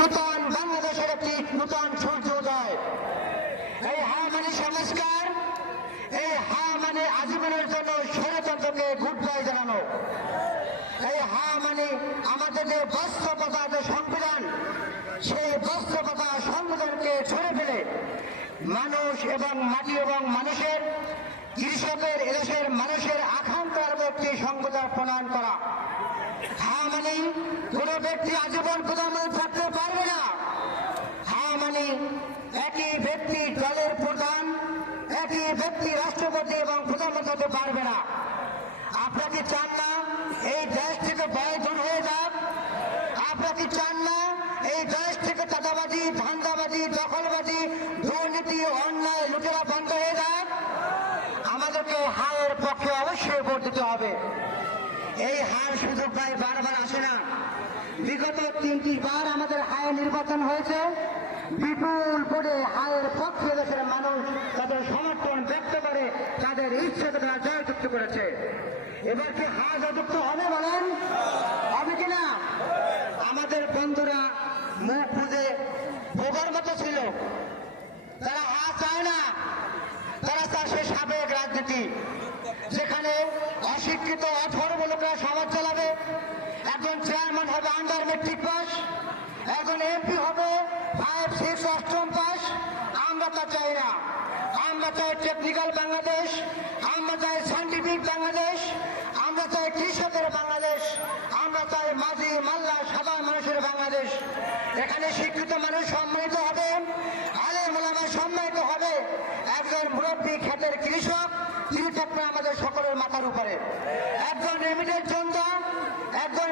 নতুন বাংলাদেশের একটি নতুন সূর্যোদয়। এই হা মানে সংস্কার, এই হা মানে আজীবনের জন্য ষড়যন্ত্রকে গুড বাই জানানো। এই হা মানে আমাদের যে বাস্তবতা, যে সংবিধান, সেই বাস্তবতা সংবিধানকে ছড়ে ফেলে মানুষ এবং মাটি এবং মানুষের, কৃষকের, এদেশের মানুষের আকাঙ্ক্ষার একটি সংবিধান প্রণয়ন করা। হা মানে কোন ব্যক্তি আজীবন প্রধানমন্ত্রী থাকতে পারবে না। হা মানে একই ব্যক্তি দলের প্রধান, একই ব্যক্তি রাষ্ট্রপতি এবং প্রধানমন্ত্রী হতে পারবে না। আপনারা কি চান না এই দেশ থেকে ভয় দূর হয়ে যাক? আপনারা কি চান না এই দেশ থেকে চাঁদাবাজি, ধান্দাবাজি, দখলবাজি, দুর্নীতি, অন্যায়, লুটেরা বন্ধ হয়ে যাক? আমাদেরকে হারের পক্ষে অবশ্যই ভোট দিতে হবে। এই হার সুযোগ পায় বারবার আসে না। বিগত 3টি বার আমাদের হায় নির্বাচন হয়েছে, বিপুল করে হায়ের পক্ষে দেশের মানুষ তাদের সমর্থন ব্যক্ত করে, তাদের ইচ্ছে তারা জয়যুক্ত করেছে। এবার কি হা জয়যুক্ত হবে বলেন? হবে কিনা? আমাদের বন্ধুরা মুখ বুঝে ভোগার মতো ছিল, তারা হা চায় না, তারা চায় সে সাবেক রাজনীতি, যেখানে অশিক্ষিত অথর্ব লোকেরা সমাজ চালাবে। একজন চেয়ারম্যান হবে আন্ডার মেট্রিক পাস, একজন এমপি হবে 5, 6, 8ম পাস। আমরা তা চাই না। আমরা চাই টেকনিক্যাল বাংলাদেশ, আমরা চাই সায়েন্টিফিক বাংলাদেশ, আমরা চাই কৃষকের বাংলাদেশ, আমরা চাই মাঝি মাল্লা সাধারণ মানুষের বাংলাদেশ। এখানে শিক্ষিত মানুষ সম্মানিত হবে, আলেম ওলামা সম্মানিত হবে। একজন মুরব্বী ক্ষেতের কৃষক, তিনি থাকবেন আমাদের সকলের মাথার উপরে। একজন রেমিটেন্স জনতা, একজন